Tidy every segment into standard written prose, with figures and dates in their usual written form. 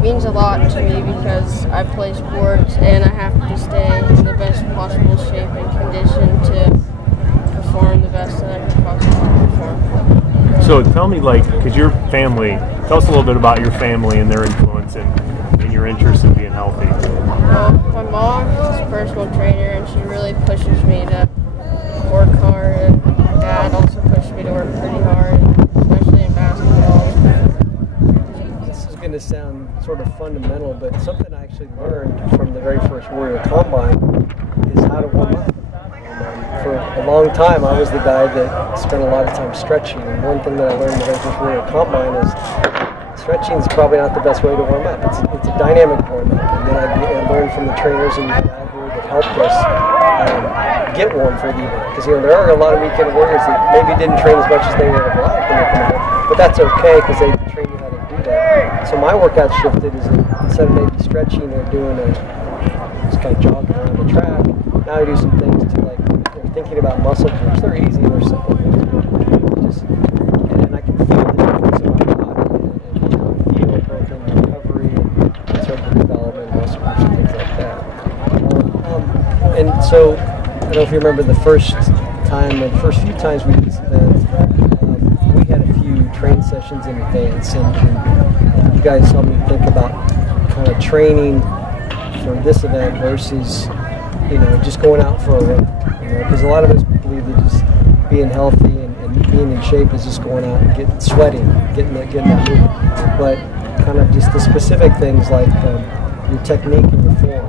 means a lot to me because I play sports and I have to stay in the best possible shape and condition to perform the best that I can possibly perform. So tell me, because your family, tell us a little bit about your family and their influence and your interest in being healthy. Well, my mom is a personal trainer and she really pushes me to work hard, and my dad also pushed me to work pretty hard, especially in basketball. This is going to sound sort of fundamental, but something I actually learned from the very first Warrior Combine is how to warm up. For a long time, I was the guy that spent a lot of time stretching, and one thing that I learned in the very first Warrior Combine is stretching is probably not the best way to warm up. It's a dynamic warm up, and then I learned from the trainers and that helped us get warm for the event. Because there are a lot of weekend warriors that maybe didn't train as much as they would have liked when they come home, but that's okay because they train you how to do that. So my workout shifted is instead of maybe stretching or doing just kind of jogging around the track, now I do some things to thinking about muscle groups. They're easy, they're simple. And I can feel the difference in my body and feel both in recovery and sort of development, muscle groups and things like that. And so, I don't know if you remember the first few times we did this event, we had a few training sessions in advance, and you guys helped me think about kind of training for this event versus, just going out for a run. Because a lot of us believe that just being healthy and being in shape is just going out and getting sweating, getting that movement. But kind of just the specific things like your technique and your form.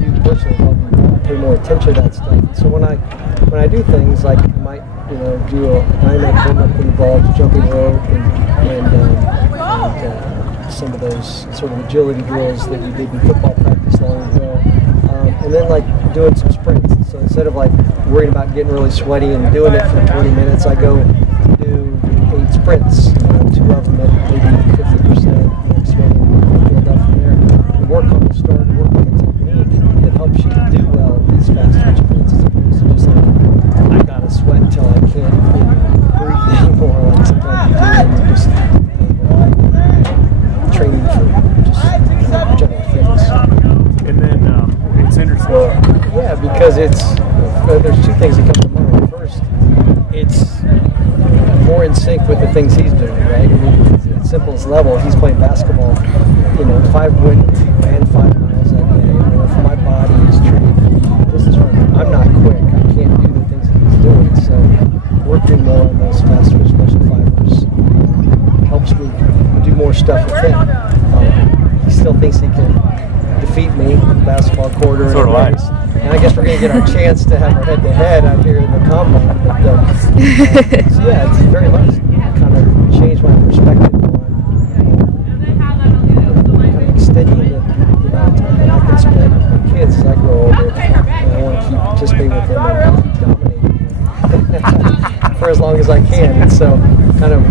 You personally help me pay more attention to that stuff. And so when I do things like I might do a dynamic warm-up that involves jumping rope and some of those sort of agility drills that you did in football practice long ago. And then doing some sprints. So instead of worrying about getting really sweaty and doing it for 20 minutes, I go do 8 sprints, 2 of them at maybe 50%, sweating, build up from there, and work on the start, work on the technique that helps you to do well in these fast twitch sprints as opposed to just I gotta sweat until I can't breathe anymore, like sometimes you do, and just training for just general fitness. And then it's interesting. Well, yeah, because there's 2 things that come to mind. First, it's more in sync with the things he's doing, right? I mean, at the simplest level, he's playing basketball, 5 and 5 miles that day. For my body, he's training distance running. I'm not quick. I can't do the things that he's doing. So working more on those fast twitch muscle fibers helps me do more stuff with him. He still thinks he can defeat me in the basketball quarter in a race. And I guess we're going to get our chance to have our head-to-head out here in the combine. But, so yeah, it's very much kind of changed my perspective on kind of extending the amount of time that I can spend with my kids as I grow older. And I want to keep participating with them and keep dominating for as long as I can. And so kind of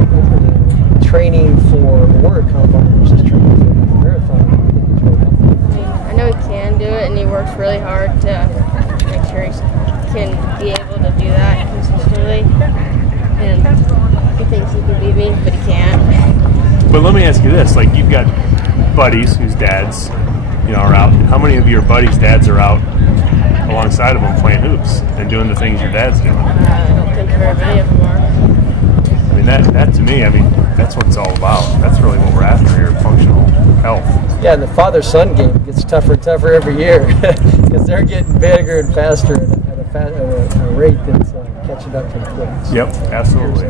training for a warrior combine versus training for a marathon. I know he can do it, and he works really hard to make sure he can be able to do that consistently. And he thinks he can beat me, but he can't. But let me ask you this: you've got buddies whose dads, are out. How many of your buddies' dads are out alongside of them playing hoops and doing the things your dad's doing? I don't think very many of them are. I mean, that to me, that's what it's all about. That's really what we're after here: functional health. Yeah, and the father-son game gets tougher and tougher every year because they're getting bigger and faster at a rate that's catching up pretty quick. Yep, absolutely.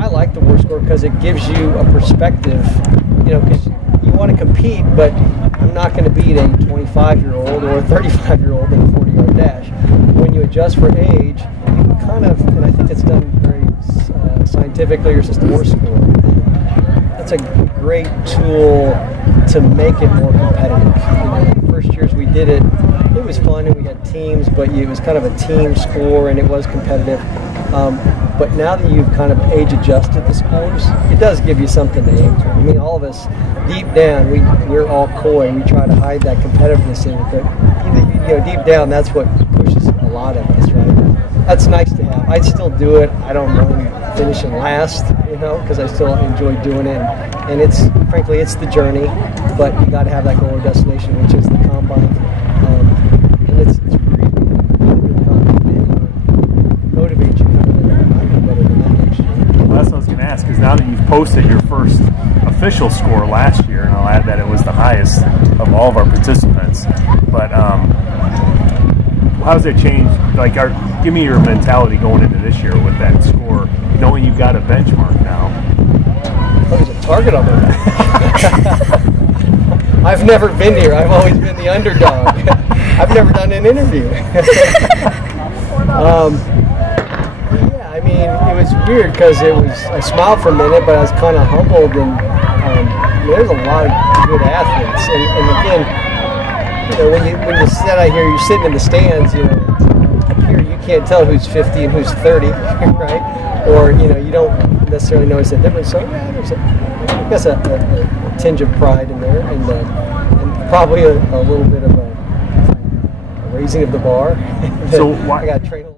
I like the war score because it gives you a perspective, because you want to compete, but I'm not going to beat a 25-year-old or a 35-year-old in a 40-yard dash. When you adjust for age, you kind of, and I think it's done very scientifically, or just the war score. That's a great tool to make it more competitive. The first years we did it was fun and we had teams, but it was kind of a team score and it was competitive. But now that you've kind of age adjusted the scores, it does give you something to aim for. I mean, all of us, deep down, we're all coy. We try to hide that competitiveness in it, but deep down, that's what pushes a lot of us, right? That's nice to have. I'd still do it. I don't mind finishing last, because I still enjoy doing it. And frankly, it's the journey. but you got to have that goal or destination, which is the combine. And it's really motivate you kind of I can better than that next year. Well, that's what I was going to ask, because now that you've posted your first official score last year, and I'll add that it was the highest of all of our participants, but how's it changed? Like, give me your mentality going into this year with that score, knowing you've got a benchmark now. Oh, there's a target on my back. I've never been here. I've always been the underdog. I've never done an interview. Yeah, I mean, it was weird because I smiled for a minute, but I was kind of humbled, and there's a lot of good athletes. And again, you know, when you sit out here, you're sitting in the stands, you know, up here you can't tell who's 50 and who's 30, right? Or, you know, you don't necessarily notice that difference. So, yeah, there's I guess a tinge of pride in there, and probably a little bit of a raising of the bar. So why? I got to train a